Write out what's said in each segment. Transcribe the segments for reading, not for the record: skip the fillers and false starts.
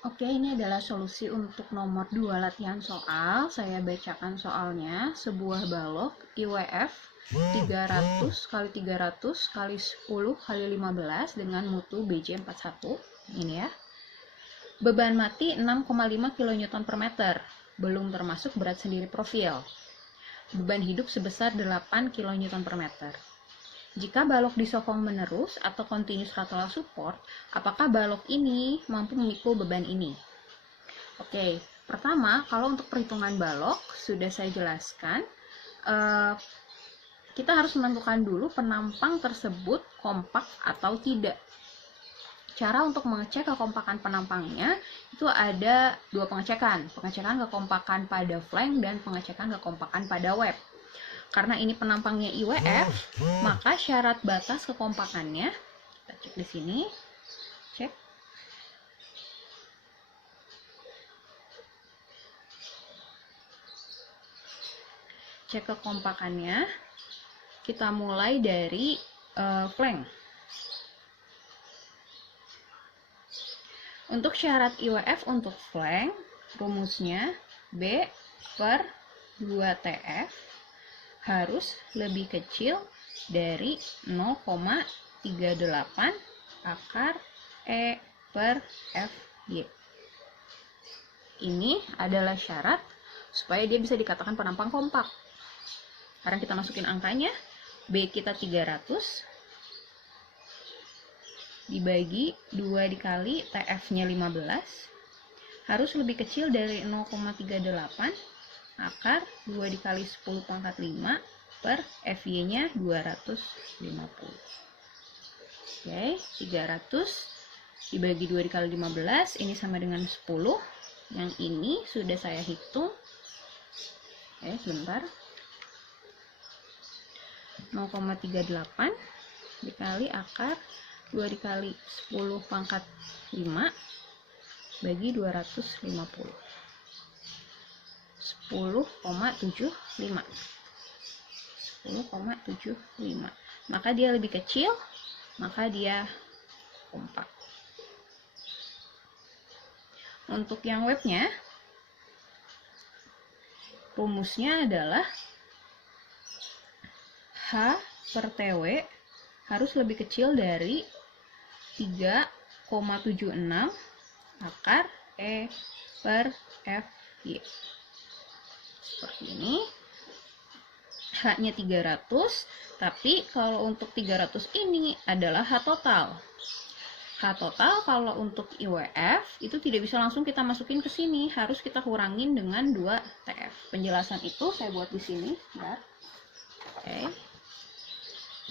Oke, ini adalah solusi untuk nomor 2 latihan soal. Saya bacakan soalnya. Sebuah balok IWF 300 kali 300 kali 10 kali 15 dengan mutu BJ41. Ini ya. Beban mati 6,5 kN per meter. Belum termasuk berat sendiri profil. Beban hidup sebesar 8 kN per meter. Jika balok disokong menerus atau continuous lateral support, apakah balok ini mampu memikul beban ini? Oke, pertama, kalau untuk perhitungan balok, sudah saya jelaskan, kita harus menentukan dulu penampang tersebut kompak atau tidak. Cara untuk mengecek kekompakan penampangnya, itu ada dua pengecekan. Pengecekan kekompakan pada flank dan pengecekan kekompakan pada web. Karena ini penampangnya IWF, maka syarat batas kekompakannya, kita cek di sini, cek. Cek kekompakannya, kita mulai dari flank. Untuk syarat IWF untuk flank, rumusnya B per 2TF harus lebih kecil dari 0,38 akar E per FY. Ini adalah syarat supaya dia bisa dikatakan penampang kompak. Sekarang kita masukin angkanya, B kita 300 dibagi 2 dikali TF-nya 15 harus lebih kecil dari 0,38 akar 2 dikali 10 pangkat 5 per FY-nya 250. Oke, 300 dibagi 2 dikali 15, ini sama dengan 10. Yang ini sudah saya hitung. Oke, sebentar. 0,38 dikali akar 2 dikali 10 pangkat 5 bagi 250. 10,75. 10,75. Maka dia lebih kecil, maka dia kompak. Untuk yang webnya, rumusnya adalah H per TW harus lebih kecil dari 3,76 akar E per FY. Seperti ini. H-nya 300, tapi kalau untuk 300 ini adalah H total. H total kalau untuk IWF itu tidak bisa langsung kita masukin ke sini, harus kita kurangin dengan 2 TF. Penjelasan itu saya buat di sini, ya. Oke.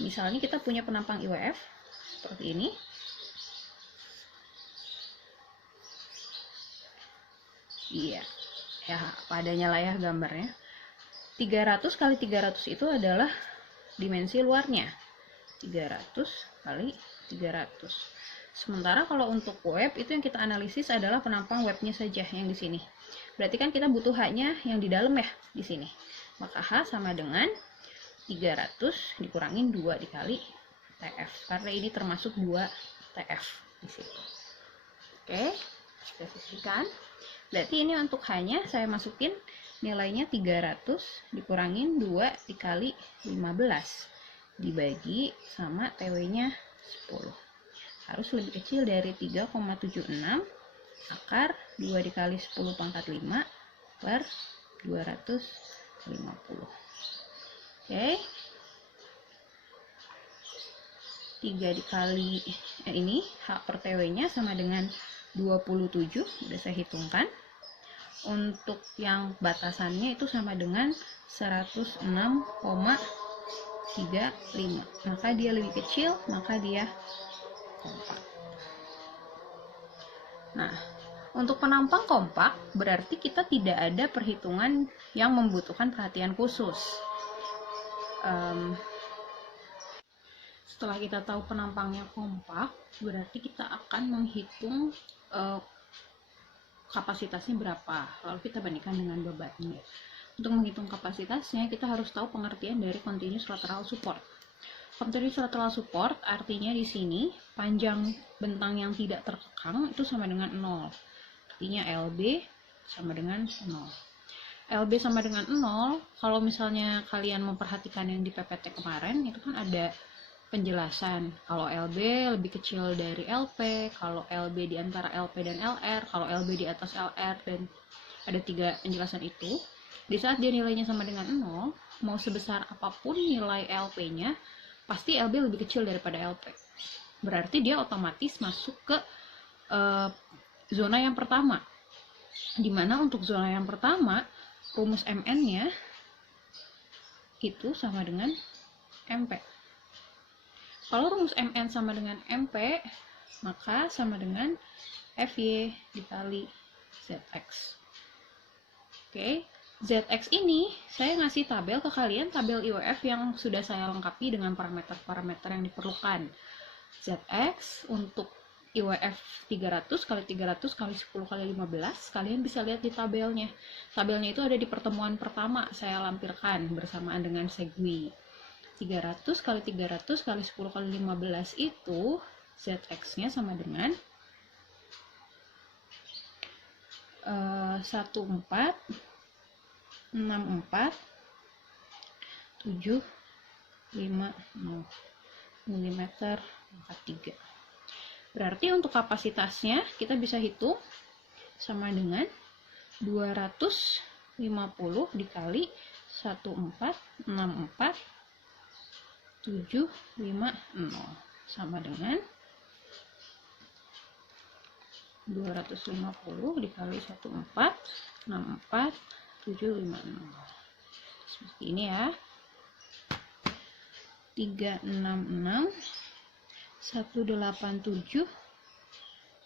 Misalnya kita punya penampang IWF seperti ini. Iya. Ya, padanya lah ya gambarnya. 300 kali 300 itu adalah dimensi luarnya. 300 kali 300. Sementara kalau untuk web itu yang kita analisis adalah penampang webnya saja yang di sini. Berarti kan kita butuh H-nya yang di dalam ya di sini. Maka H sama dengan 300 dikurangin 2 dikali TF. Karena ini termasuk 2 TF di situ. Oke, spesifikan. Berarti ini untuk H-nya saya masukin nilainya 300 dikurangin 2 dikali 15 dibagi sama TW-nya 10. Harus lebih kecil dari 3,76 akar 2 dikali 10 pangkat 5 per 250. Oke. 3 dikali ini H per TW-nya sama dengan 27, sudah saya hitungkan. Untuk yang batasannya itu sama dengan 106,35. Maka dia lebih kecil, maka dia kompak. Nah, untuk penampang kompak berarti kita tidak ada perhitungan yang membutuhkan perhatian khusus. Setelah kita tahu penampangnya kompak, berarti kita akan menghitung kapasitasnya berapa, lalu kita bandingkan dengan bebannya. Untuk menghitung kapasitasnya, kita harus tahu pengertian dari continuous lateral support. Continuous lateral support artinya di sini panjang bentang yang tidak terkekang itu sama dengan 0. artinya LB sama dengan 0. LB sama dengan 0, kalau misalnya kalian memperhatikan yang di PPT kemarin, itu kan ada penjelasan kalau LB lebih kecil dari LP, kalau LB di antara LP dan LR, kalau LB di atas LR, dan ada 3 penjelasan itu. Di saat dia nilainya sama dengan 0, mau sebesar apapun nilai LP-nya, pasti LB lebih kecil daripada LP. Berarti dia otomatis masuk ke zona yang pertama. Dimana untuk zona yang pertama, rumus MN-nya itu sama dengan MP. Kalau rumus MN sama dengan MP, maka sama dengan FY dikali ZX. Oke, ZX ini saya ngasih tabel ke kalian, tabel IWF yang sudah saya lengkapi dengan parameter-parameter yang diperlukan. ZX untuk IWF 300 kali 300 kali 10 kali 15, kalian bisa lihat di tabelnya. Tabelnya itu ada di pertemuan pertama, saya lampirkan bersamaan dengan segwi. 300 kali 300 kali 10 kali 15 itu ZX-nya sama dengan 1464 750 mm 43. Berarti untuk kapasitasnya kita bisa hitung sama dengan 250 dikali 1464 750 sama dengan 250 dikali 1464 750. Seperti ini ya. 366 187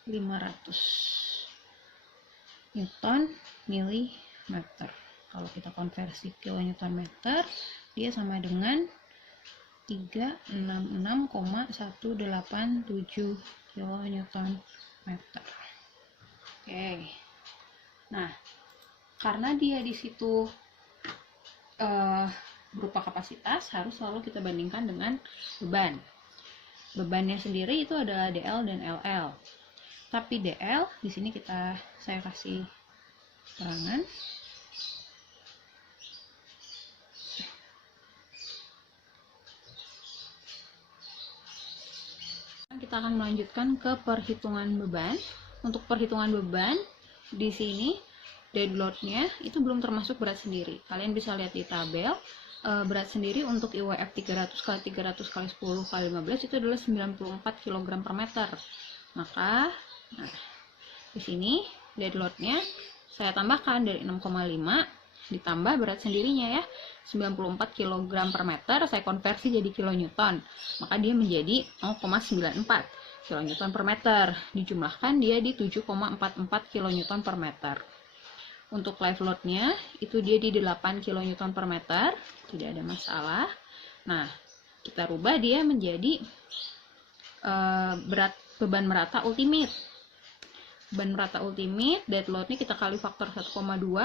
500 Newton milimeter. Kalau kita konversi kilonewton meter, dia sama dengan 366,187 kilonewton meter. Oke. Nah, karena dia di situ berupa kapasitas, harus selalu kita bandingkan dengan beban. Bebannya sendiri itu adalah DL dan LL. Tapi DL di sini saya kasih keterangan. Kita akan melanjutkan ke perhitungan beban. Untuk perhitungan beban di sini dead load-nya itu belum termasuk berat sendiri. Kalian bisa lihat di tabel. Berat sendiri untuk IWF 300 kali 300 kali 10 kali 15 itu adalah 94 kg per meter. Maka di sini dead load-nya saya tambahkan dari 6,5 ditambah berat sendirinya ya, 94 kg per meter, saya konversi jadi kilonewton. Maka dia menjadi 0,94 kilonewton per meter. Dijumlahkan dia di 7,44 kilonewton per meter. Untuk live load-nya itu dia di 8 kN per meter, tidak ada masalah. Nah, kita rubah dia menjadi berat beban merata ultimate. Beban merata ultimate, dead load-nya kita kali faktor 1,2,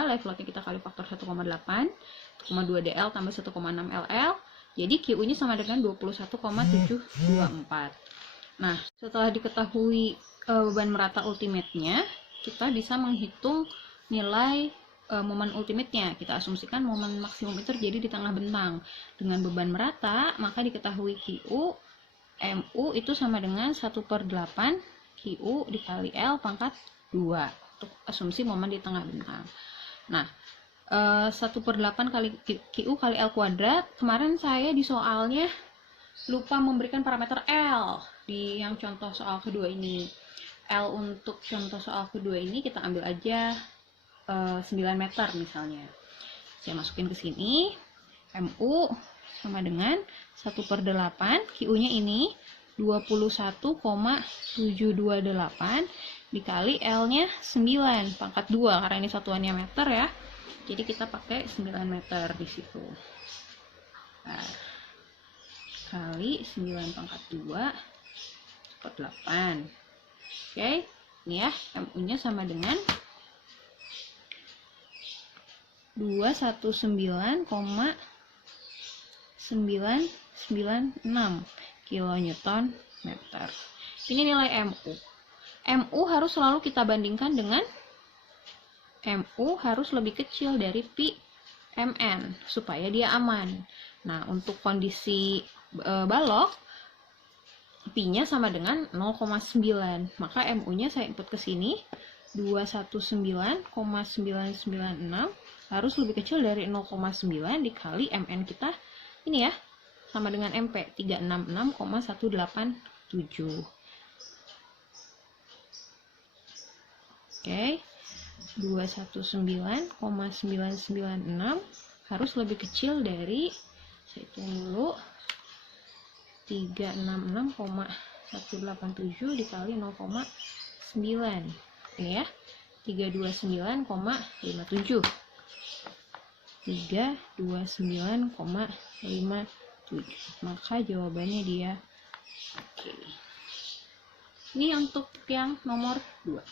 live load-nya kita kali faktor 1,8, 1,2 DL tambah 1,6 LL, jadi QU-nya sama dengan 21,724. Nah, setelah diketahui beban merata ultimate-nya, kita bisa menghitung nilai momen ultimate-nya. Kita asumsikan momen maksimum itu terjadi di tengah bentang. Dengan beban merata, maka diketahui QU, MU itu sama dengan 1/8 QU dikali L pangkat 2. Untuk asumsi momen di tengah bentang. Nah, 1/8 kali QU kali L kuadrat. Kemarin saya di soalnya lupa memberikan parameter L di yang contoh soal kedua ini. L untuk contoh soal kedua ini kita ambil aja 9 meter misalnya. Saya masukin ke sini. MU sama dengan 1/8, QU-nya ini 21,728 dikali L-nya 9 pangkat 2 karena ini satuannya meter ya. Jadi kita pakai 9 meter di situ. Nah, kali 9 pangkat 2 per 8. Oke, ini ya, MU-nya sama dengan 219,996 kilonewton meter. Ini nilai MU. MU harus selalu kita bandingkan dengan MU harus lebih kecil dari pi MN supaya dia aman. Nah, untuk kondisi balok, pi-nya sama dengan 0,9. Maka MU-nya saya input ke sini, 219,996 harus lebih kecil dari 0,9 dikali MN kita ini ya, sama dengan MP 366,187. Oke. 219,996 harus lebih kecil dari, saya hitung dulu, 366,187 dikali 0,9. Ini ya, 329,57. 329,57. Maka jawabannya dia oke. Ini untuk yang nomor 2.